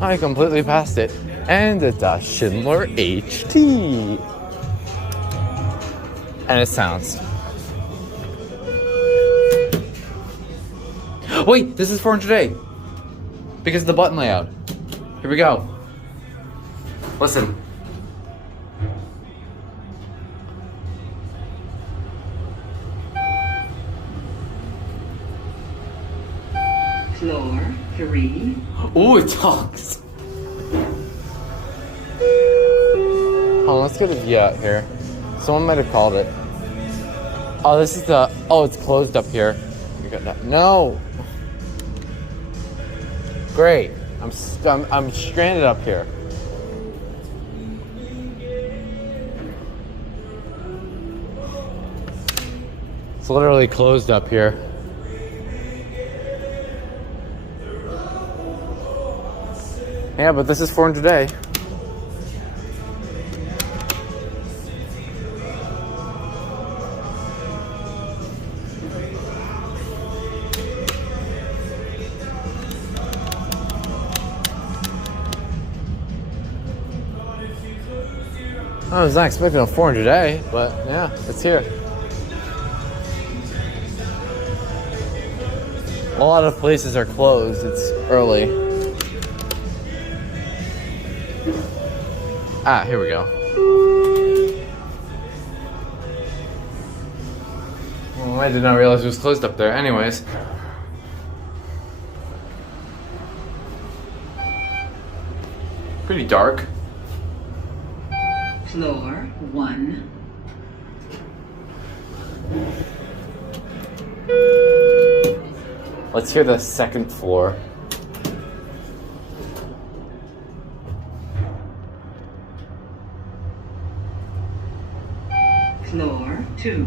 I completely passed it. And it's a Schindler HT. And it sounds. Wait, this is 400A. Because of the button layout. Here we go. Listen. Floor 3. Ooh, it talks. Hold on, let's get a view out here. Someone might have called it. Oh, this is the. Oh, it's closed up here. You got that? No. Great. I'm stranded up here. It's literally closed up here. Yeah, but this is 400A. I was not expecting a 400A, but yeah, it's here. A lot of places are closed. It's early. Ah, here we go. Well, I did not realize it was closed up there. Anyways. Pretty dark. Floor 1. Let's hear the second floor. Floor 2.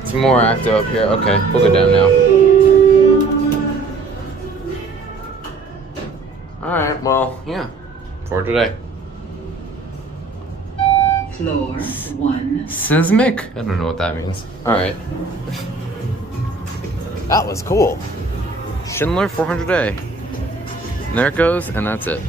It's more active up here. Okay, we'll go down now. Alright, well, yeah. For today. Floor 1. Seismic? I don't know what that means. Alright. That was cool. Schindler 400A. And there it goes, and that's it.